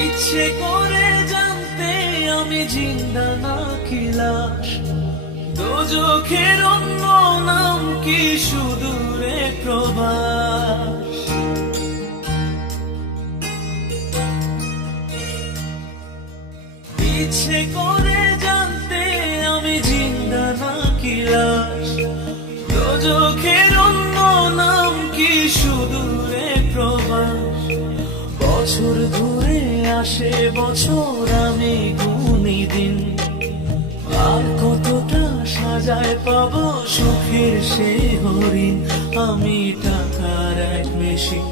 ইচ্ছে করে জানতে আমি জিন্দা নাকি লাশ, দোজখের অন্য নাম কি সুদূরে প্রবাস। ইচ্ছে করে জানতে আমি জিন্দা নাকি লাশ, দোজখের অন্য নাম কি সুদূরে প্রবাস। বছর ঘুরে আসে বছর, আমি গুনি দিন, আর কতটা সাজায় পাবো সুখের সে হরিণ। আমি টাকার এক মেশিন,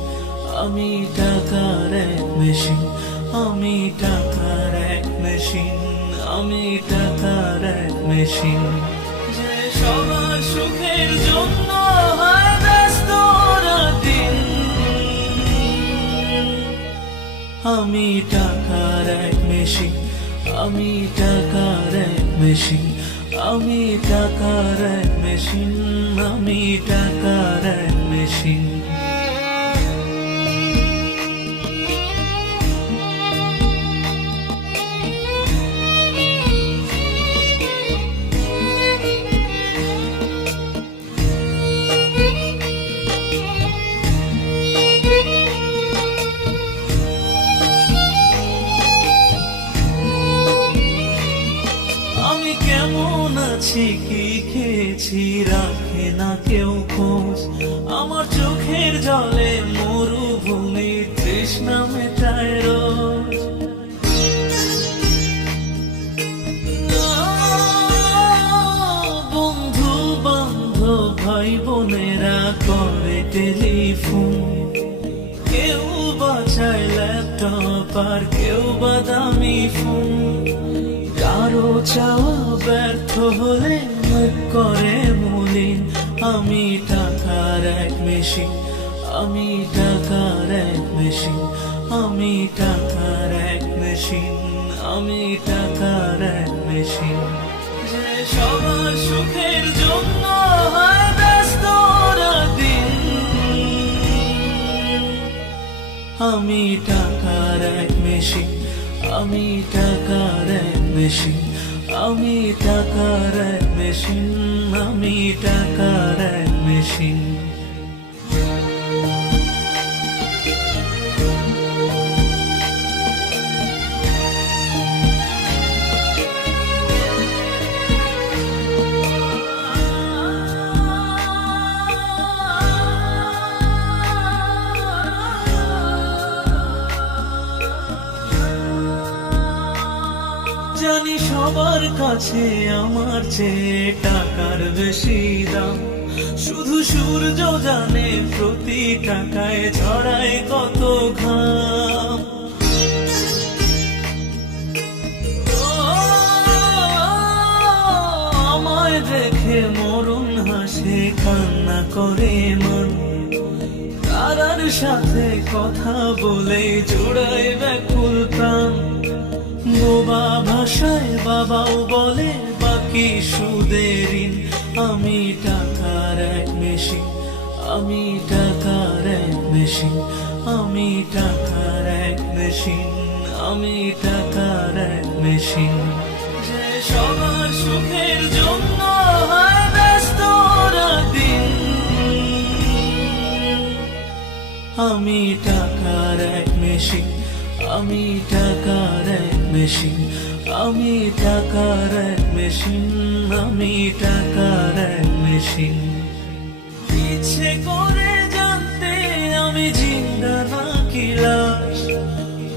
আমি টাকার এক মেশিন, আমি টাকার এক মেশিন, আমি টাকার এক মেশিন। যে সবার সুখের জন্য হয় ব্যস্ত দিন, আমি টাকার এক মেশিন, আমি টাকার এক মেশিন, আমি টাকার এক মেশিন, আমি টাকার এক মেশিন। আমি কেমন আছি কি খেয়েছি রাখে না কেউ খোঁজ, আমার চোখের জলে মরুভূমি তৃষ্ণা মেটায় রোজ। বন্ধু বান্ধব ভাই বোনেরা করে টেলিফোন, কেউ বাঁচায় ল্যাপটপ আর কেউ বাদামি ফোন। কারো চাওয়া ব্যর্থ হলে মুখ করে মলিন, আমি টাকার এক মেশিন, আমি টাকার এক মেশিন, আমি টাকার এক মেশিন, আমি টাকার এক মেশিন। যে সবার সুখের জন্য হয় ব্যস্ত দিন, আমি টাকার এক মেশিন, আমি টাকার এক মেশিন, আমি টাকার এক মেশিন, আমি টাকার এক মেশিন। জানি সবার কাছে আমার চেয়ে টাকার বেশি দাম, শুধু সূর্য জানে প্রতি টাকায় ঝরায় কত ঘাম। আমায় দেখে মরণ হাসে কান্না করে মন, তারার সাথে কথা বলে জোড়ায় ব্যাকুল প্রাণ। বোবা ভাষায় বাবাও বলে বাকি সুদের ঋণ, আমি টাকার এক মেশিন, আমি টাকার এক মেশিন, আমি টাকার এক মেশিন, আমি টাকার এক মেশিন। যে সবার সুখের জন্য হয় ব্যস্ত দিন, আমি টাকার এক মেশিন, আমি টাকার এক মেশিন, আমি টাকার এক মেশিন, আমি টাকার এক মেশিন। ইচ্ছে করে জানতে আমি জিন্দা নাকি লাশ,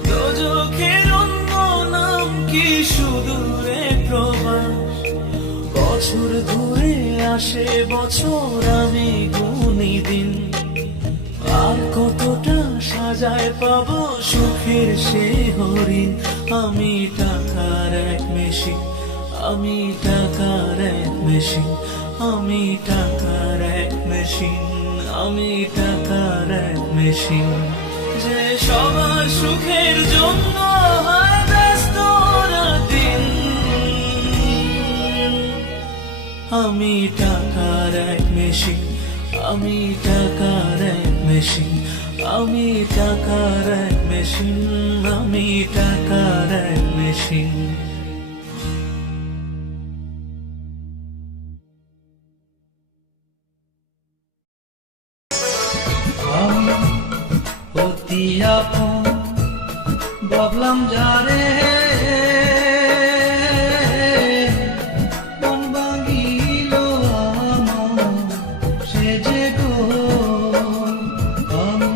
দোজখের অন্য নাম কি সুদূরে প্রবাস। বছর ঘুরে আসে বছর, আমি গুনি দিন, আর কতটা সাজায় পাবো সুখের সে হরিণ। আমি টাকার এক মেশিন, আমি টাকার এক মেশিন, আমি টাকার এক মেশিন, আমি টাকার এক মেশিন। যে সবার সুখের জন্য হয় ব্যস্ত দিন, আমি টাকার এক মেশিন, আমি টাকার এক মেশিন, আমি টাকার এক মেশিন, আমি টাকার এক মেশিন। আমি অতি আপন ভাবলাম যারে, মন ভাঙিল আমার সে যে গো। আমি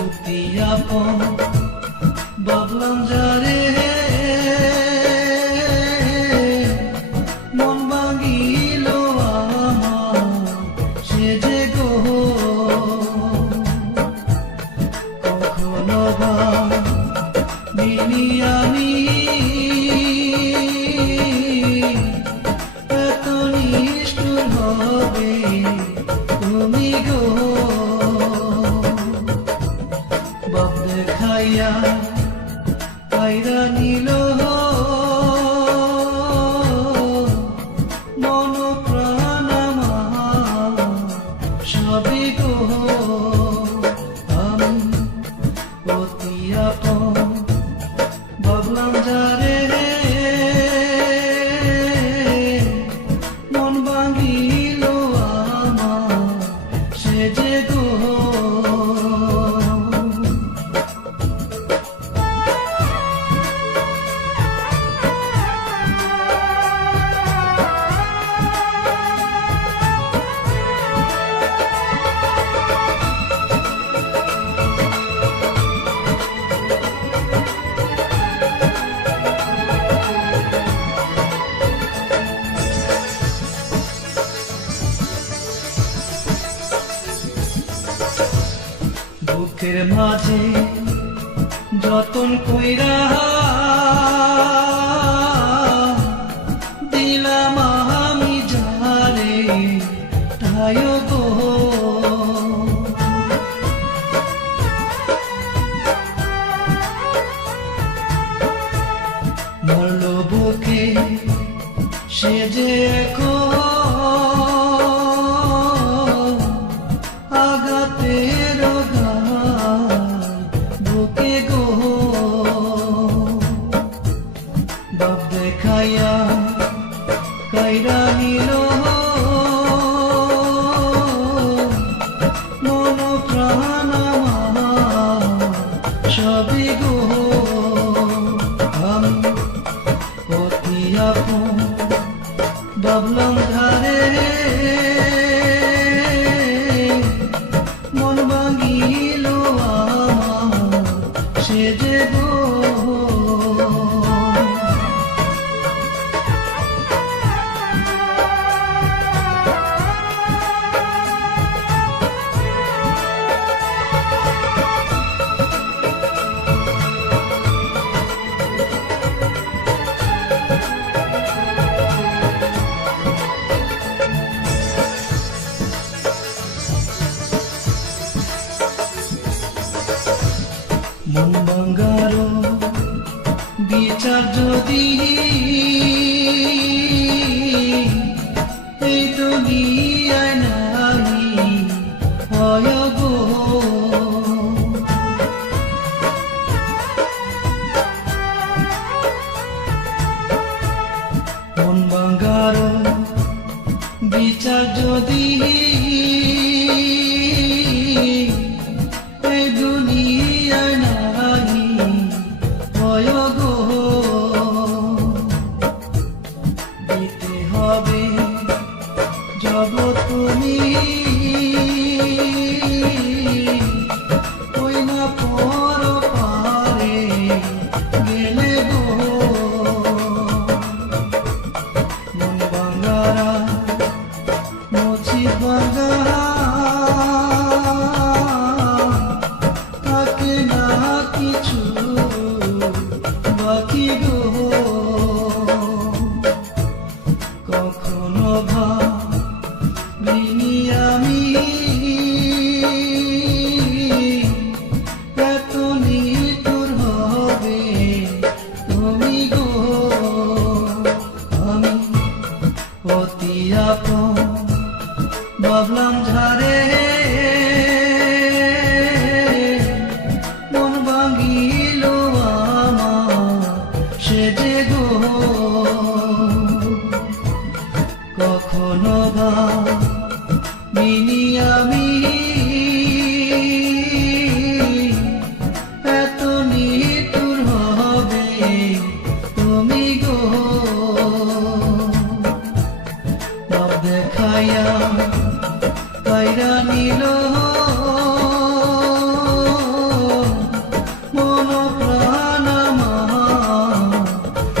অতি আপন ভাবলাম যারে, মন ভাঙিল আমার সে যে গো। কখনো ভাবিনি আমি এত নিষ্ঠুর হবে তুমি গো। বাপ দেখাইয়া কাইরা নিল মন প্রাণ আমার সবই গো। আমি অতি আপন ভাবলাম যারে, মন ভাঙিল আমার সে যে গো। বুকের মাঝে যতন কইরা দিলাম আমি যারে তাই গো। মরল বুকে সে যে আঘাতের বুকে গো। বাপ দেখাইয়া কাইরা নিল মন প্রাণ আমার সবই গো। আমি অতি আপন ভাবলাম ধারে, মন ভাঙিল আমার সে যে গো। মন ভাঙারো বিচার যদি এই দুনিয়ায় নাই হয় গো। মন ভাঙারো বিচার যদি এই দুনিয়ায় নাই হয় গো।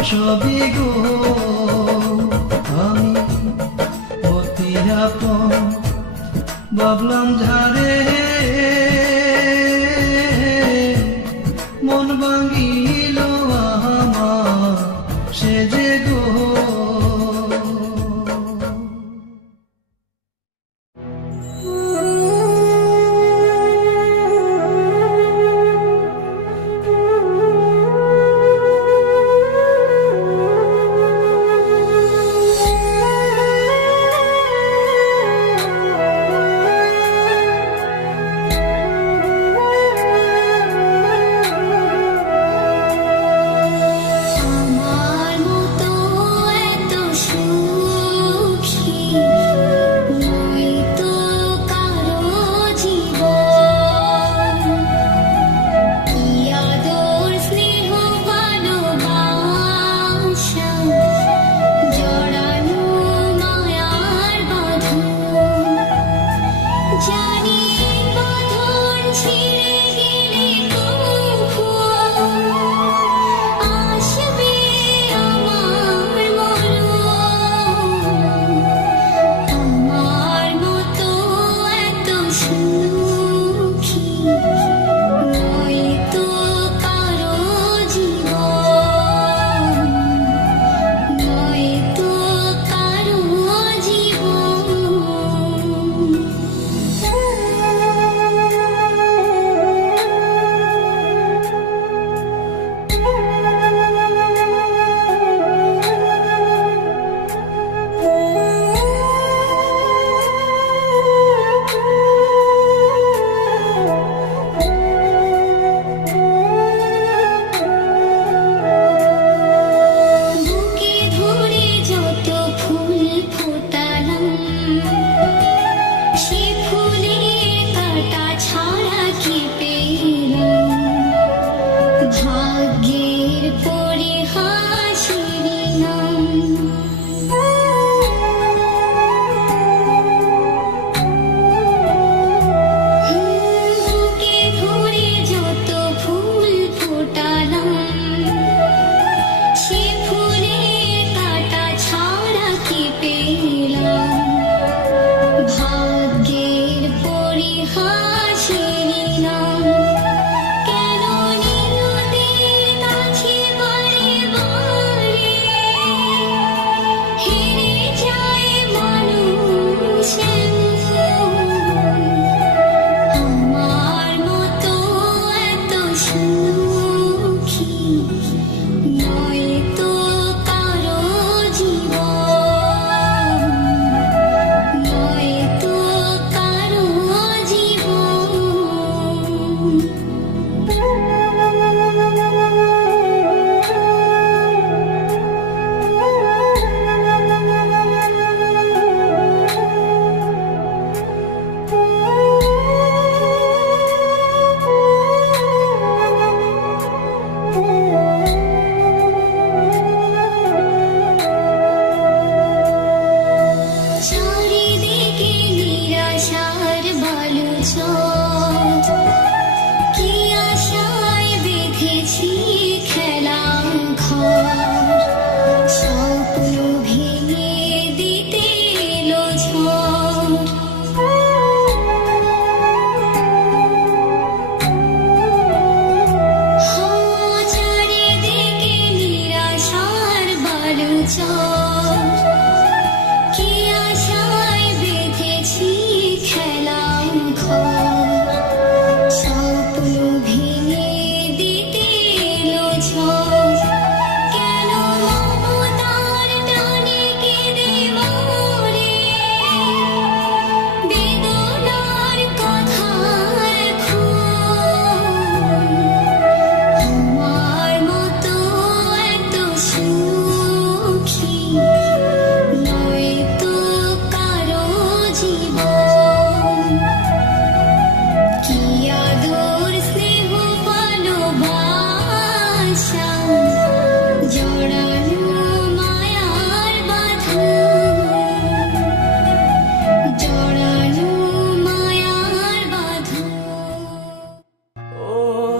সবই গো আমি অতি আপন ভাবলাম ঝাড়ে মন ভাঙিল আমার সে যে গো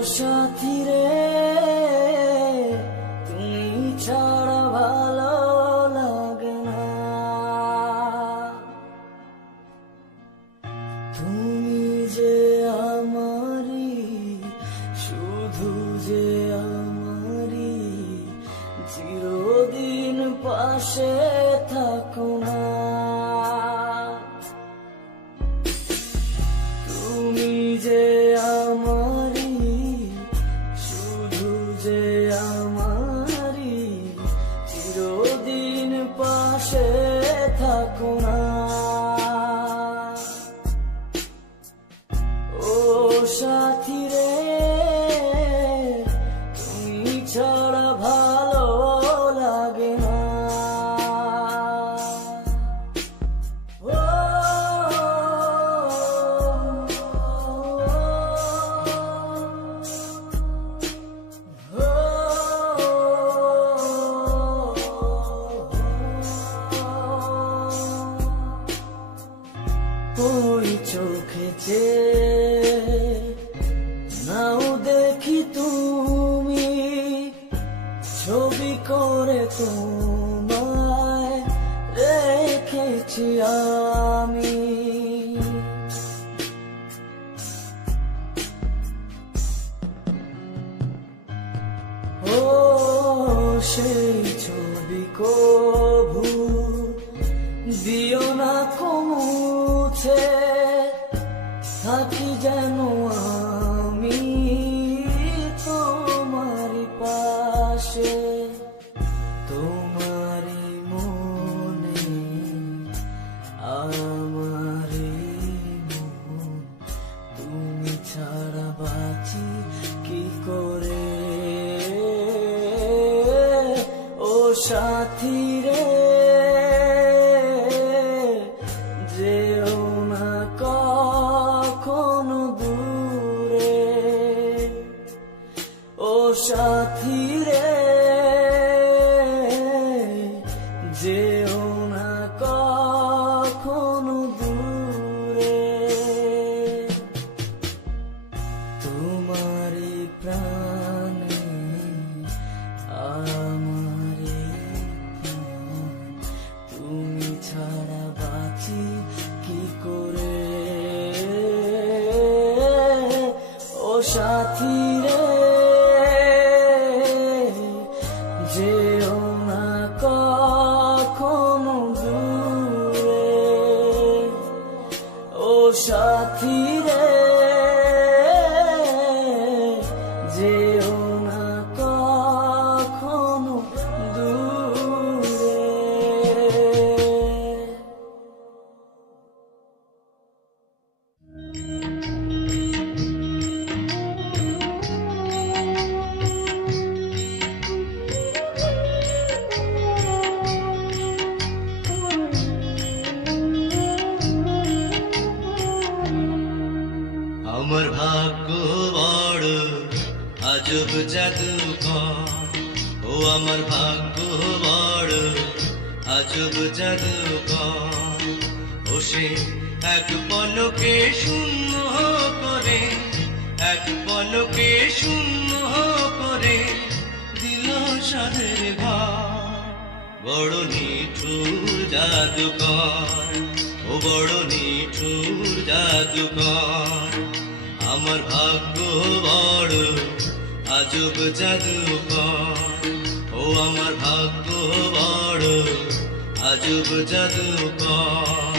সাথী রে তুমি ছাড়া যে আমারি চিরদিন পাশে থাকো না, তুমি যে আমারি, শুধু যে আমারি চিরদিন পাশে থাকো না। ও সাথী রে, তুমি ছাড়া ভালো লাগে না। ওই চোখে চেয়ে নাও দেখি তুমি, ছবি করে তোমায় রেখেছি আমি। ও সেই ছবি কভু দিও না কমুছে, থাকি যেন আমি তোমারি পাশে। তোমারি মনে আমারি মন, তুমি ছাড়া বাঁচি কি করে। ও সাথী রে, যেও না কখনো দূরে। ও সাথী রে, যেও না কখনো দূরে। তোমারি প্রাণে আমারি প্রাণ, তুমি ছাড়া বাঁচি কি করে। ও সাথী রে, যেও না কখনো দূরে। ও সাথী রে, যেও না কখনো দূরে। আমার ভাগ্য বড় আজব জাদুকর, ও আমার ভাগ্য বড় আজব জাদুকর। ও সে এক পলকে শূন্য করে, এক পলকে শূন্য করে দিল সাধের ঘর। বড় নিঠুর জাদুকর, ও বড় নিঠুর জাদুকর। আমার ভাগ্য বড় আজব জাদুকর, ও আমার ভাগ্য বড় আজব জাদুকর।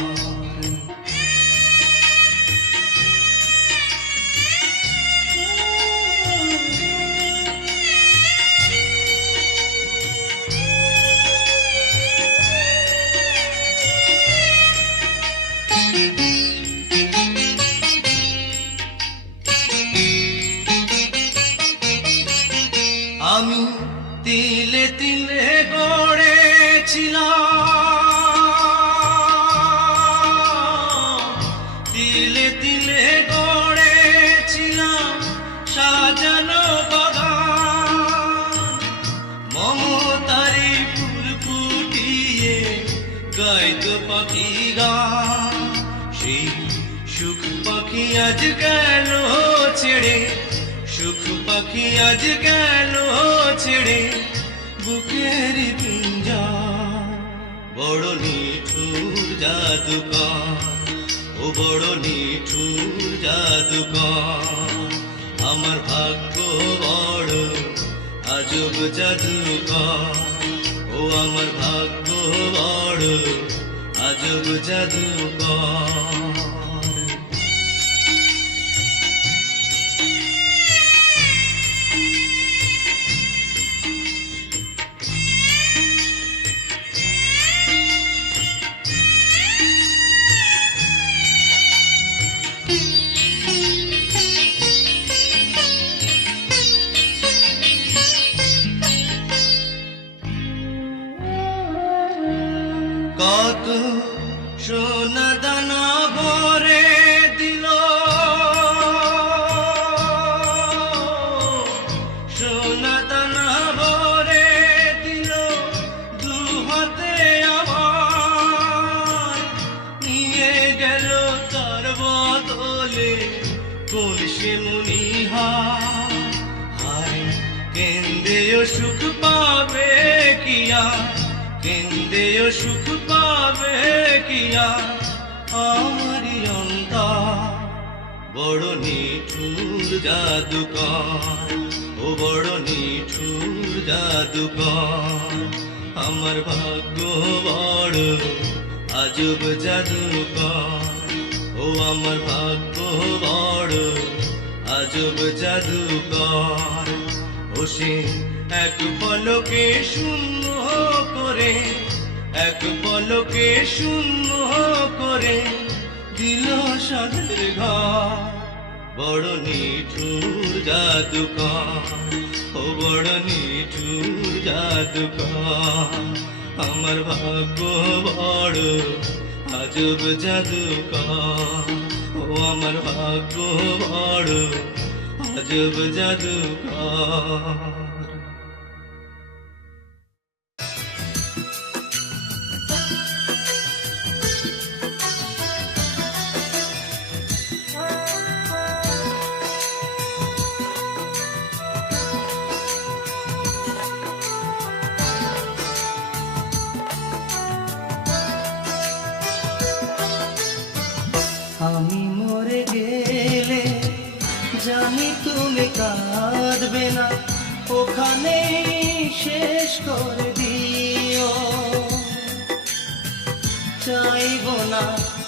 আমি তিলে তিলে গড়েছিলাম, তিলে তিলে গড়েছিলাম সাজানো বাগান। মমতারি ফুল ফুটিয়ে গাইতো পাখি গান। সেই সুখ পাখি আজ গেল ছেড়ে, সুখ পাখি আজ গেল ছেড়ে বুকের পিঞ্জর। বড় নিঠুর জাদুকর, ও বড় নিঠুর জাদুকর। আমার ভাগ্য বড় আজব জাদুকর, ও আমার ভাগ্য বড় আজব জাদুকর। কত সোনা দানা ভরে দিল, সোনা দানা ভরে দিল দু হাতে আমার, নিয়ে গেল তার বদলে কোন সে মুনিহার। হায় কেন্দ্রেও সুখ পাবে কিয়া, কেন্দ্রেও সুখ পাবে কিয়া আমারি অন্তর। বড় নিঠুর জাদুকর, ও বড় নিঠুর জাদুকর, আমার ভাগ্য বড় আজব জাদুকর, ও আমার ভাগ্য বড় আজব জাদুকর। ও সে এক পলকে শূন্য করে, এক পলকে শূন্য করে দিল সাদের ঘর। বড় নিঠুর জাদুকর, ও বড় নিঠুর জাদুকর, আমার ভাগ্য বড় আজব জাদুকর, ও আমার ভাগ্য বড় আজব জাদুকর। আমি মরে গেলে জানি তুমি কাঁদবে না, ওখানে শেষ করে দিও। চাইব না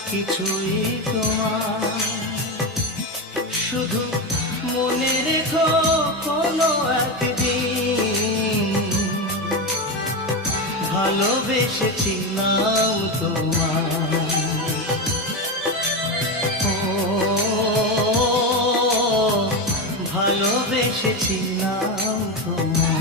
কিছুই তোমার, শুধু মনে রেখো কোনো একদিন ভালোবেসেছিলাম তোমার। ভালোবেসেছিলাম তোমায়।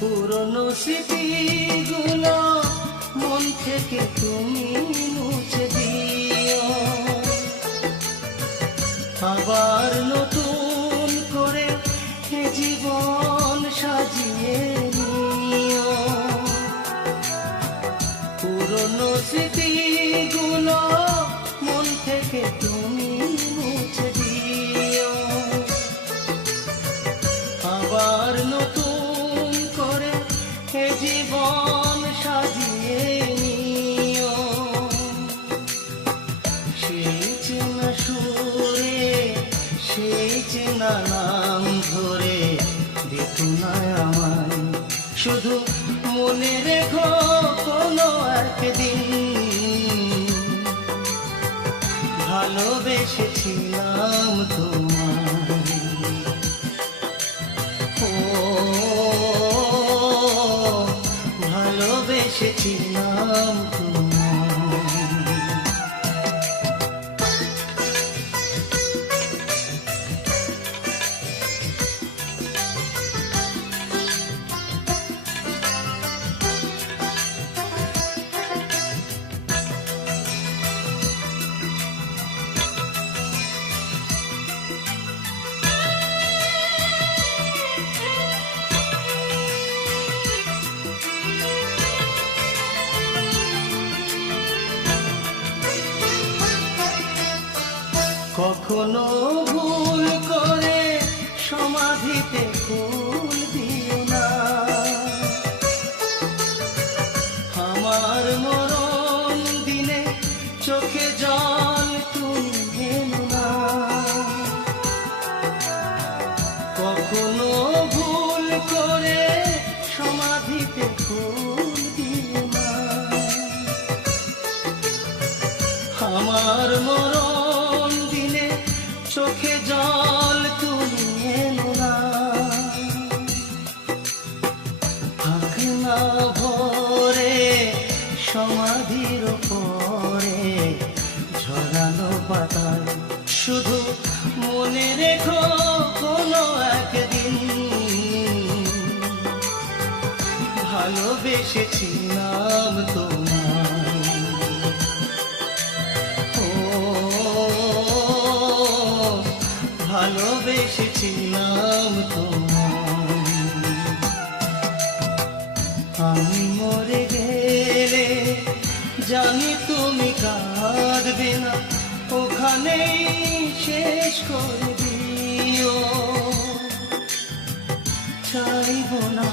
পুরনো স্মৃতিগুলো মন থেকে তুমি মুছে দিও, আবার নতুন করে এ জীবন সাজিয়ে নিও। পুরনো স্মৃতিগুলো মন থেকে তুমি মুছে দিও, আবার নতুন জীবন সাজিয়ে নিও। সেই চেনা সুরে, সেই চেনা নাম ধরে দেখো না আমায়, শুধু মনে রেখো কোনো একদিন ভালোবেসেছিলাম তোমায়। ভালোবেসেছিলাম তোমায়। কখনো ভুল করে সমাধিতে ফুল দিও না, আমার মরণ দিনে চোখে জল তুমি এনো না। কখনো ভুল করে সমাধিতে ফুল দিও না, আমার মরণ দিনে চোখে জল তুমি এনো না। থাক না ভরে সমাধির পরে ঝরানো পাতায়, শুধু মনে রেখো কোনো একদিন ভালোবেসেছিলাম তোমায়। ও ভালোবেসেছিলাম তোমায়। আমি মরে গেলে জানি তুমি কাঁদবে না, ওখানেই শেষ করে দিও। চাইব না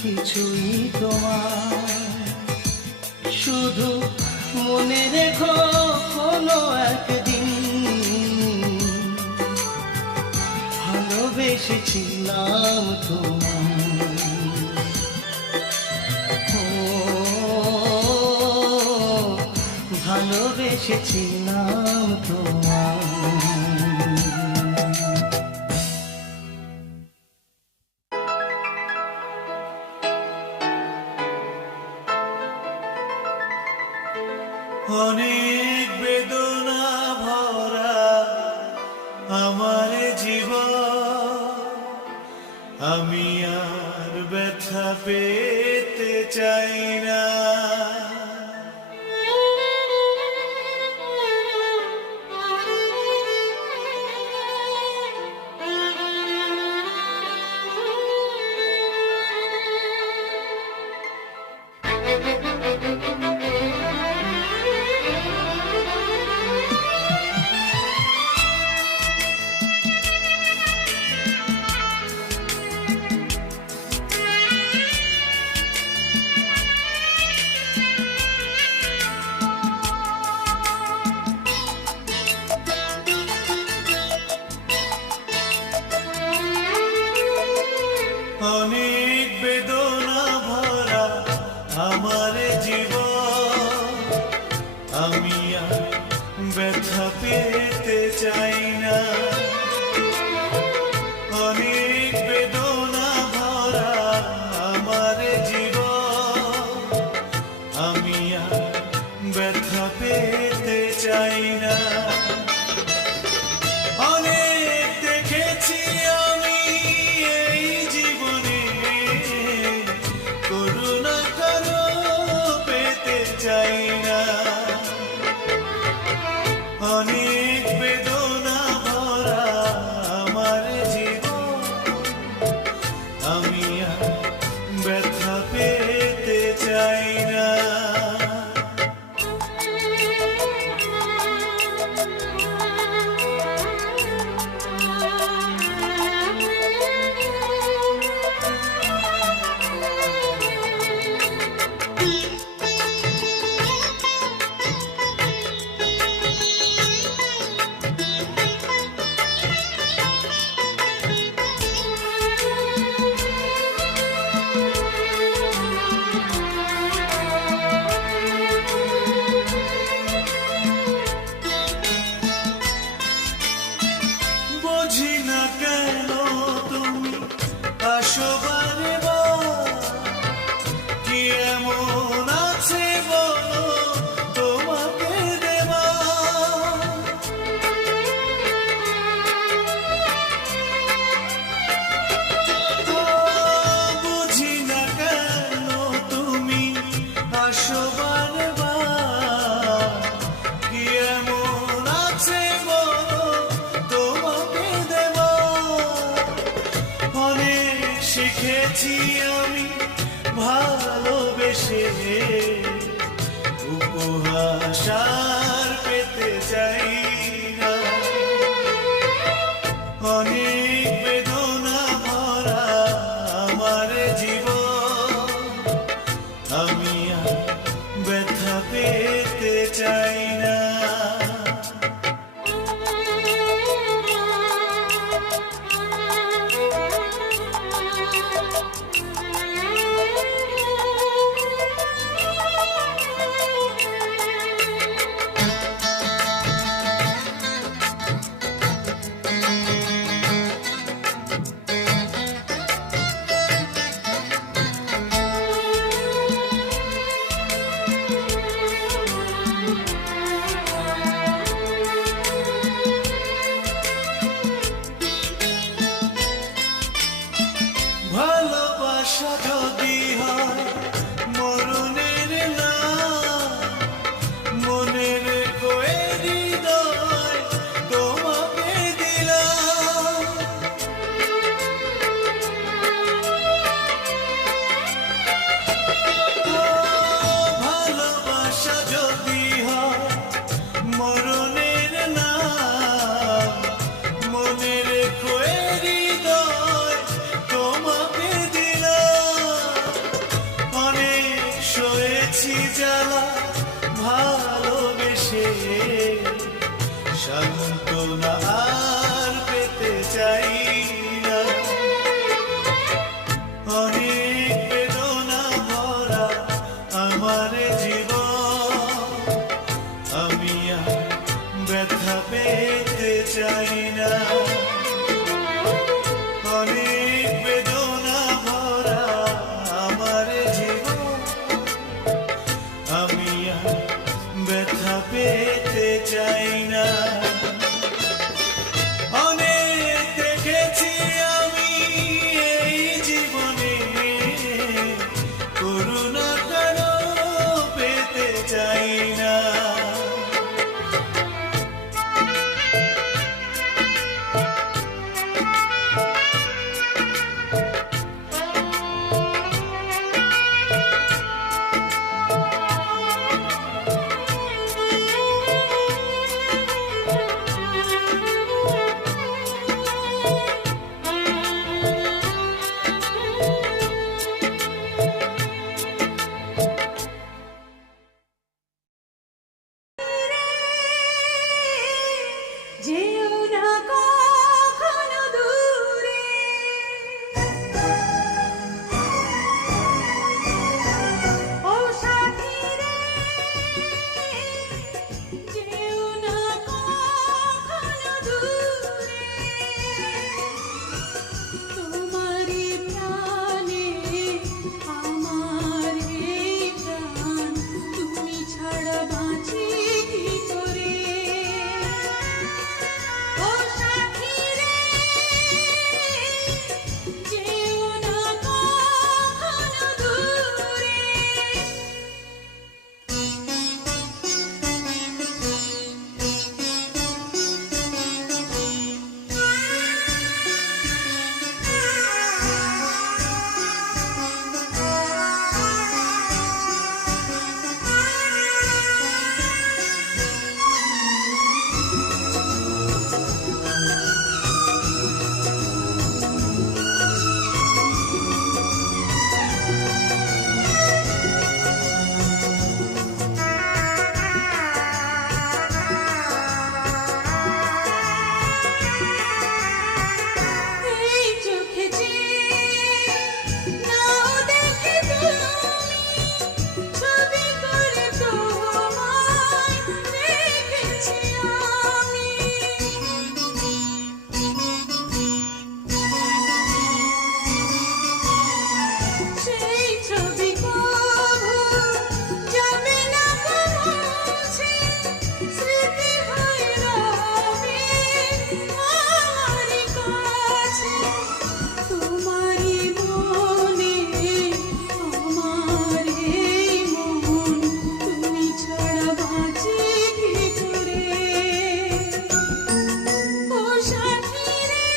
কিছুই তোমার, শুধু মনে রেখো কোনো একদিন ভালোবেসেছিলাম তোমায়। ও ভালোবেসেছিলাম তোমায়। অনেক বেদনা ভরা আমার জীবন, আমি আর ব্যথা পেতে চাই না। অনেক বেদনা ভরা আমার জীবন, আমি আর ব্যথা পেতে চাই না। অনেক বেদনা ভরা আমার জীবন, আমি আর ব্যথা পেতে চাই না। অনেক দেখেছি আমি এই জীবনে, করুণা কারো পেতে চাই না। অনেক বেদনা ভরা আমার জীবন, আমি আর ব্যথা পেতে চাই না। বুঝি না কেন তুমি আসো বারে বার, কি এমন আছে বলো তোমাকে দেবা। বুঝি না কেন তুমি আসো বারে বার, কি এমন আছে বলো তোমাকে দেবা। অনেক শিখেছি আমি ভালোবেসে, উপহাস আর পেতে চাই না। ভালোবাসা যদি হয় মরণের না, মনে রেখো এ হৃদয় তোমাকে দিলাম। ও ভালোবাসা যদি হয় মরণের না, মনে রেখো এ হৃদয় তোমাকে দিলাম। অনেক সয়েছি জ্বালা ভালোবেসে, সান্ত্বনা আর পেতে চাই না। অনেক বেদনা ভরা আমার জীবন, আমি আর ব্যথা পেতে চাই না। অনেক বেদনা ভরা আমার জীবন, আমি আর ব্যথা পেতে চাই না। অনেক দেখেছি আমি এই জীবনে, করুণা কারো পেতে চাই না। যেও না কখনো দূরে, ও সাথী রে, যেও না কখনো দূরে। তোমারই প্রাণে আমার এই প্রাণ, তুমি ছাড়া বাঁচি কি করে। ও সাথী রে, যেও না কখনো দূরে। এই চোখে যে নাও দেখে তুমি, ছবি করে তোমায় রেখেছি আমি। সেই ছবি কভু যাবে না গো মুছে, স্মৃতি হয়ে রবে আমারই কাছে। তোমারই মনে আমার এই মন, তুমি ছাড়া বাঁচি কি করে। ও সাথী রে,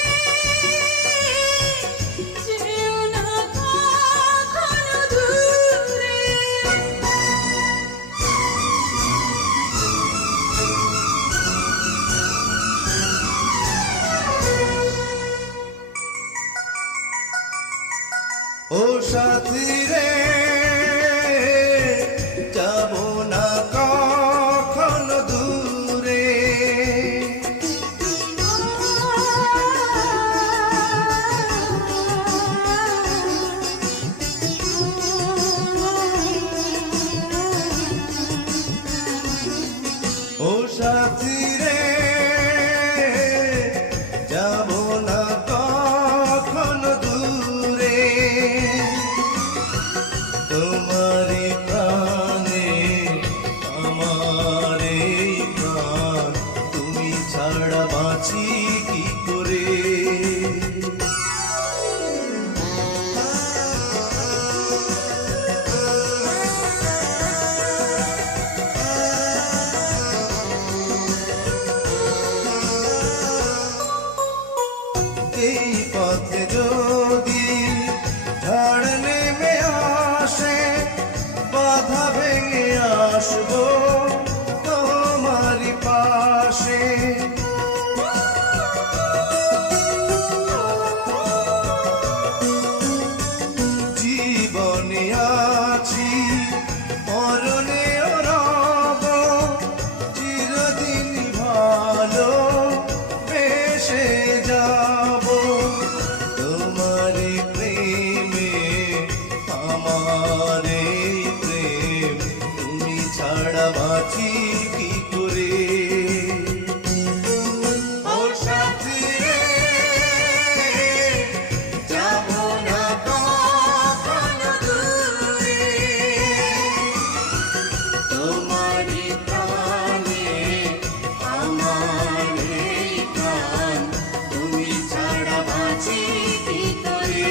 যেও না কখনো দূরে। ও সাথী রে, যাব না কখনো দূরে। ও সাথী রে, যাব না কখনো দূরে। পথে যদি ঝড় নেমে আসে, বাধা ভেঙে আসবো তোমারই পাশে। জীবনে আছি মরণে রব, চিরদিন ভালো বেসে যাব। তোমারই প্রেমে আমার এই প্রেম, তুমি ছাড়া বাঁচি কি করে। ও সাথী রে, যাব না কখনো দূরে, তোমারই প্রাণে আমার এই প্রাণ, তুমি ছাড়া বাঁচি কি করে।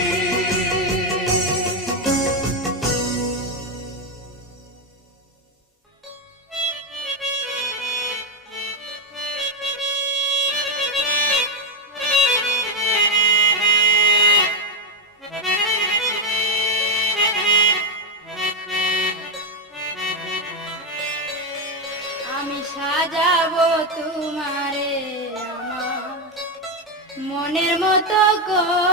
আমি সাজাবো তোমারে আমার মনের মতো করে।